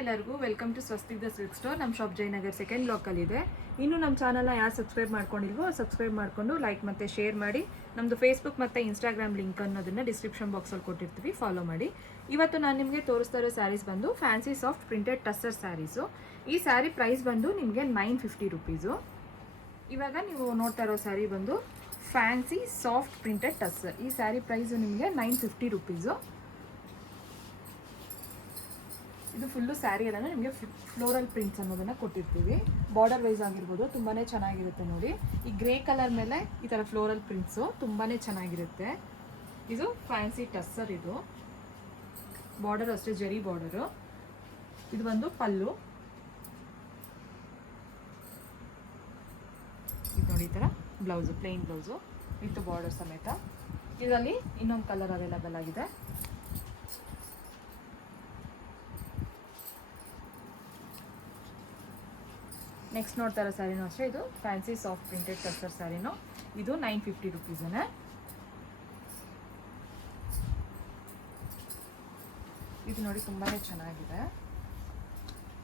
ಎಲ್ಲರಿಗೂ welcome to Swastik the silk store. ನಮ್ಮ shop Jayanagar second ಬ್ಲಾಕಲ್ಲಿದೆ. ಇನ್ನು ನಮ್ಮ ಚಾನಲ್ನ ಯಾರು ಸಬ್ಸ್ಕ್ರೈಬ್ ಮಾಡ್ಕೊಂಡಿಲ್ವೋ ಸಬ್ಸ್ಕ್ರೈಬ್ ಮಾಡಿಕೊಂಡು ಲೈಕ್ ಮತ್ತು ಶೇರ್ ಮಾಡಿ. ನಮ್ಮದು ಫೇಸ್ಬುಕ್ ಮತ್ತು ಇನ್ಸ್ಟಾಗ್ರಾಮ್ ಲಿಂಕ್ ಅನ್ನೋದನ್ನು ಡಿಸ್ಕ್ರಿಪ್ಷನ್ ಬಾಕ್ಸಲ್ಲಿ ಕೊಟ್ಟಿರ್ತೀವಿ, ಫಾಲೋ ಮಾಡಿ. ಇವತ್ತು ನಾನು ನಿಮಗೆ ತೋರಿಸ್ತಾ ಇರೋ ಸ್ಯಾರೀಸ್ ಬಂದು fancy soft printed tussar saris. ಈ ಸ್ಯಾರಿ ಪ್ರೈಸ್ ಬಂದು ನಿಮಗೆ 950 ರುಪೀಸು. ಇವಾಗ ನೀವು ನೋಡ್ತಾ ಇರೋ ಸ್ಯಾರಿ ಬಂದು ಫ್ಯಾನ್ಸಿ ಸಾಫ್ಟ್ ಪ್ರಿಂಟೆಡ್ ಟಸ್ಸರ್. ಈ ಸ್ಯಾರಿ ಪ್ರೈಸು ನಿಮಗೆ 950 ರುಪೀಸು. ಇದು ಫುಲ್ಲು ಸ್ಯಾರಿ ಎಲ್ಲ ನಿಮಗೆ ಫ್ಲೋರಲ್ ಪ್ರಿಂಟ್ಸ್ ಅನ್ನೋದನ್ನು ಕೊಟ್ಟಿರ್ತೀವಿ. ಬಾರ್ಡರ್ ವೈಸ್ ಆಗಿರ್ಬೋದು, ತುಂಬಾ ಚೆನ್ನಾಗಿರುತ್ತೆ ನೋಡಿ. ಈ ಗ್ರೇ ಕಲರ್ ಮೇಲೆ ಈ ಥರ ಫ್ಲೋರಲ್ ಪ್ರಿಂಟ್ಸು ತುಂಬಾ ಚೆನ್ನಾಗಿರುತ್ತೆ. ಇದು ಫ್ಯಾನ್ಸಿ ಟಸ್ಸರ್. ಇದು ಬಾರ್ಡರ್ ಅಷ್ಟೇ ಜರಿ ಬಾರ್ಡರು. ಇದು ಬಂದು ಪಲ್ಲು. ಇದು ನೋಡಿ ಈ ಥರ blouse, plain blouse with border ಸಮೇತ. ಇದರಲ್ಲಿ ಇನ್ನೊಂದು ಕಲರ್ ಅವೈಲಬಲ್ ಆಗಿದೆ. ನೆಕ್ಸ್ಟ್ ನೋಡ್ತಾ ಇರೋ ಸ್ಯಾರಿನೂ ಅಷ್ಟೇ, ಇದು ಫ್ಯಾನ್ಸಿ ಸಾಫ್ಟ್ ಪ್ರಿಂಟೆಡ್ ಟಸ್ಸರ್ ಸ್ಯಾರಿನೂ. ಇದು 950 ರುಪೀಸೇ. ಇದು ನೋಡಿ ತುಂಬಾ ಚೆನ್ನಾಗಿದೆ.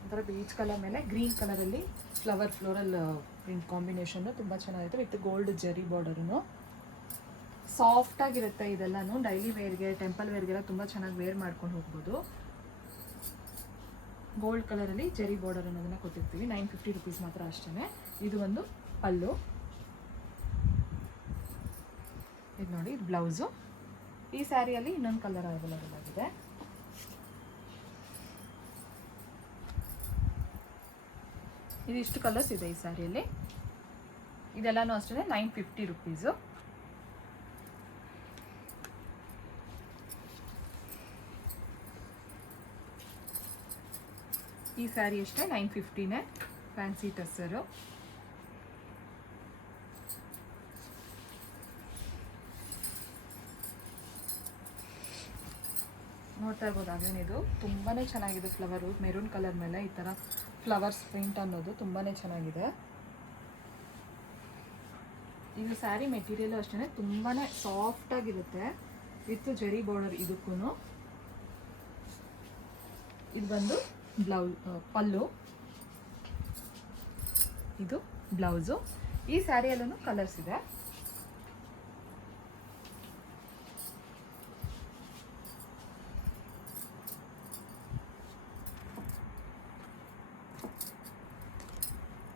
ಒಂಥರ ಬೀಚ್ ಕಲರ್ ಮೇಲೆ ಗ್ರೀನ್ ಕಲರಲ್ಲಿ ಫ್ಲೋರಲ್ ಪ್ರಿಂಟ್ ಕಾಂಬಿನೇಷನ್ನು ತುಂಬ ಚೆನ್ನಾಗಿರುತ್ತೆ. ವಿತ್ ಗೋಲ್ಡ್ ಜರಿ ಬಾರ್ಡರೂ ಸಾಫ್ಟಾಗಿರುತ್ತೆ. ಇದೆಲ್ಲನೂ ಡೈಲಿ ವೇರ್ಗೆ, ಟೆಂಪಲ್ ವೇರ್ಗೆಲ್ಲ ತುಂಬ ಚೆನ್ನಾಗಿ ವೇರ್ ಮಾಡ್ಕೊಂಡು ಹೋಗ್ಬೋದು. ಗೋಲ್ಡ್ ಕಲರಲ್ಲಿ ಜರಿ ಬಾರ್ಡರ್ ಅನ್ನೋದನ್ನು ಕೊಟ್ಟಿರ್ತೀವಿ. 950 ರುಪೀಸ್ ಮಾತ್ರ ಅಷ್ಟೇ. ಇದು ಒಂದು ಪಲ್ಲು. ಇದು ನೋಡಿ, ಇದು ಬ್ಲೌಸು. ಈ ಸ್ಯಾರಿಯಲ್ಲಿ ಇನ್ನೊಂದು ಕಲರ್ ಅವೈಲಬಲ್ ಆಗಿದೆ. ಇದಿಷ್ಟು ಕಲರ್ಸ್ ಇದೆ ಈ ಸ್ಯಾರಿಯಲ್ಲಿ. ಇದೆಲ್ಲನೂ ಅಷ್ಟೇ 950 ರುಪೀಸು. ಈ ಸ್ಯಾರಿ ಅಷ್ಟೇ 950ನೇ, ಫ್ಯಾನ್ಸಿ ಟಸ್ಸರು. ನೋಡ್ತಾ ಇರ್ಬೋದು ಅದೇನು, ಇದು ತುಂಬಾ ಚೆನ್ನಾಗಿದೆ. ಫ್ಲವರು ಮೆರೂನ್ ಕಲರ್ ಮೇಲೆ ಈ ಥರ ಫ್ಲವರ್ಸ್ ಪ್ರಿಂಟ್ ಅನ್ನೋದು ತುಂಬಾ ಚೆನ್ನಾಗಿದೆ. ಇದು ಸ್ಯಾರಿ ಮೆಟೀರಿಯಲು ಅಷ್ಟೇ ತುಂಬಾ ಸಾಫ್ಟಾಗಿರುತ್ತೆ ವಿತ್ ಜರಿ ಬಾರ್ಡರ್. ಇದಕ್ಕೂ ಇದು ಬಂದು ಪಲ್ಲು. ಇದು ಬ್ಲೌಸು. ಈ ಸ್ಯಾರಿಯಲ್ಲೂ ಕಲರ್ಸ್ ಇದೆ.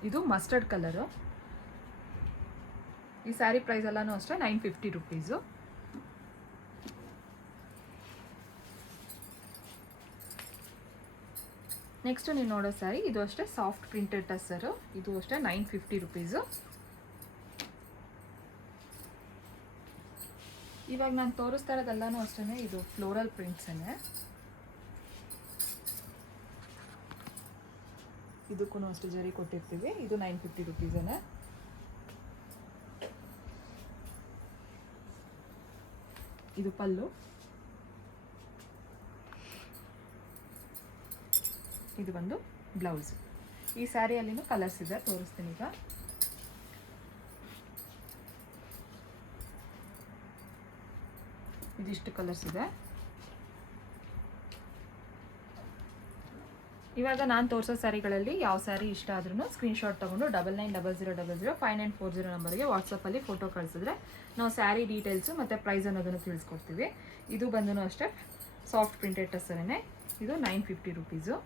ಇದು ಮಸ್ಟರ್ಡ್ ಕಲರು. ಈ ಸ್ಯಾರಿ ಪ್ರೈಸ್ ಎಲ್ಲನೂ ಅಷ್ಟೇ 950 ರುಪೀಸು. ನೆಕ್ಸ್ಟ್ ನೀವು ನೋಡೋ ಸ್ಯಾರಿ ಇದು ಅಷ್ಟೇ ಸಾಫ್ಟ್ ಪ್ರಿಂಟೆಡ್ ಟಸ್ಸರು. ಇದು ಅಷ್ಟೇ 950 ರುಪೀಸು. ಇವಾಗ ನಾನು ತೋರಿಸ್ತಾ ಇರೋದೆಲ್ಲನೂ ಅಷ್ಟೇ ಇದು ಫ್ಲೋರಲ್ ಪ್ರಿಂಟ್ಸನ್ನೇ. ಇದಕ್ಕೂ ಅಷ್ಟೇ ಜರಿ ಕೊಟ್ಟಿರ್ತೀವಿ. ಇದು 950 ರುಪೀಸೇ. ಇದು ಪಲ್ಲು. ಇದು ಬಂದು ಬ್ಲೌಸ್. ಈ ಸ್ಯಾರಿಯಲ್ಲಿನೂ ಕಲರ್ಸ್ ಇದೆ, ತೋರಿಸ್ತೀನಿ ಈಗ. ಇದಿಷ್ಟು ಕಲರ್ಸ್ ಇದೆ. ಇವಾಗ ನಾನು ತೋರಿಸೋ ಸ್ಯಾರಿಗಳಲ್ಲಿ ಯಾವ ಸ್ಯಾರಿ ಇಷ್ಟ ಆದ್ರೂ ಸ್ಕ್ರೀನ್ಶಾಟ್ ತೊಗೊಂಡು 9900005940 ನಂಬರ್ಗೆ ವಾಟ್ಸಪ್ಪಲ್ಲಿ ಫೋಟೋ ಕಳಿಸಿದ್ರೆ ನಾವು ಸ್ಯಾರಿ ಡೀಟೇಲ್ಸು ಮತ್ತು ಪ್ರೈಸ್ ಅನ್ನೋದನ್ನು ತಿಳಿಸ್ಕೊಡ್ತೀವಿ. ಇದು ಬಂದೂ ಅಷ್ಟೇ ಸಾಫ್ಟ್ ಪ್ರಿಂಟೆಡ್ ಟಸ್ಸರೇನೆ. ಇದು 950 ರುಪೀಸು.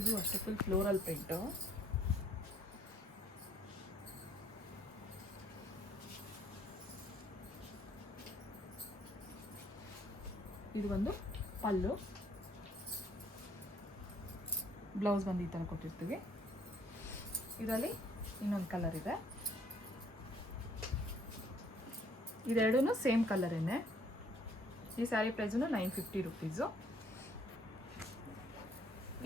ಇದು ಅಷ್ಟೇ ಫುಲ್ ಫ್ಲೋರಲ್ ಪ್ರಿಂಟು. ಇದು ಒಂದು ಪಲ್ಲು. ಬ್ಲೌಸ್ ಬಂದು ಈ ಥರ ಕೊಟ್ಟಿರ್ತೀವಿ. ಇದರಲ್ಲಿ ಇನ್ನೊಂದು ಕಲರ್ ಇದೆ. ಇದೆರಡೂ ಸೇಮ್ ಕಲರೇನೆ. ಈ ಸ್ಯಾರಿ ಪ್ರೈಸು 950 ರುಪೀಸು.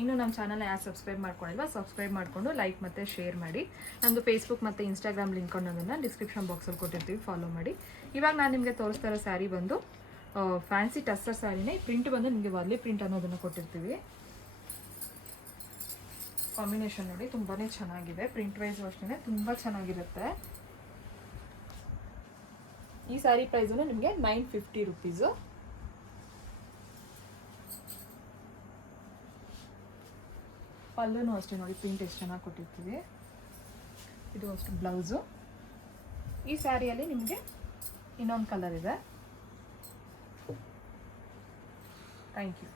ಇನ್ನು ನಮ್ಮ ಚಾನಲ್ನ ಯಾರು ಸಬ್ಸ್ಕ್ರೈಬ್ ಮಾಡ್ಕೊಂಡಿಲ್ವ ಸಬ್ಸ್ಕ್ರೈಬ್ ಮಾಡಿಕೊಂಡು ಲೈಕ್ ಮತ್ತು ಶೇರ್ ಮಾಡಿ. ನಮ್ಮದು ಫೇಸ್ಬುಕ್ ಮತ್ತು ಇನ್ಸ್ಟಾಗ್ರಾಮ್ ಲಿಂಕ್ ಅನ್ನೋದನ್ನು ಡಿಸ್ಕ್ರಿಪ್ಷನ್ ಬಾಕ್ಸಲ್ಲಿ ಕೊಟ್ಟಿರ್ತೀವಿ, ಫಾಲೋ ಮಾಡಿ. ಇವಾಗ ನಾನು ನಿಮಗೆ ತೋರಿಸ್ತಾ ಇರೋ ಸ್ಯಾರಿ ಬಂದು ಫ್ಯಾನ್ಸಿ ಟಸ್ಸರ್ ಸ್ಯಾರಿನೇ. ಪ್ರಿಂಟ್ ಬಂದು ನಿಮಗೆ ವರ್ಲಿ ಪ್ರಿಂಟ್ ಅನ್ನೋದನ್ನು ಕೊಟ್ಟಿರ್ತೀವಿ. ಕಾಂಬಿನೇಷನ್ ನೋಡಿ ತುಂಬಾ ಚೆನ್ನಾಗಿದೆ. ಪ್ರಿಂಟ್ ವೈಸು ಅಷ್ಟೇ ತುಂಬ ಚೆನ್ನಾಗಿರುತ್ತೆ. ಈ ಸ್ಯಾರಿ ಪ್ರೈಸು ನಿಮಗೆ 950 ರುಪೀಸು. ಪಲ್ಲುನೂ ಅಷ್ಟೇ ನೋಡಿ, ಪ್ರಿಂಟ್ ಎಷ್ಟು ಚೆನ್ನಾಗಿ ಕೊಟ್ಟಿರ್ತೀವಿ. ಇದು ಅಷ್ಟು ಬ್ಲೌಸು. ಈ ಸ್ಯಾರಿಯಲ್ಲಿ ನಿಮಗೆ ಇನ್ನೊಂದು ಕಲರ್ ಇದೆ. Thank you.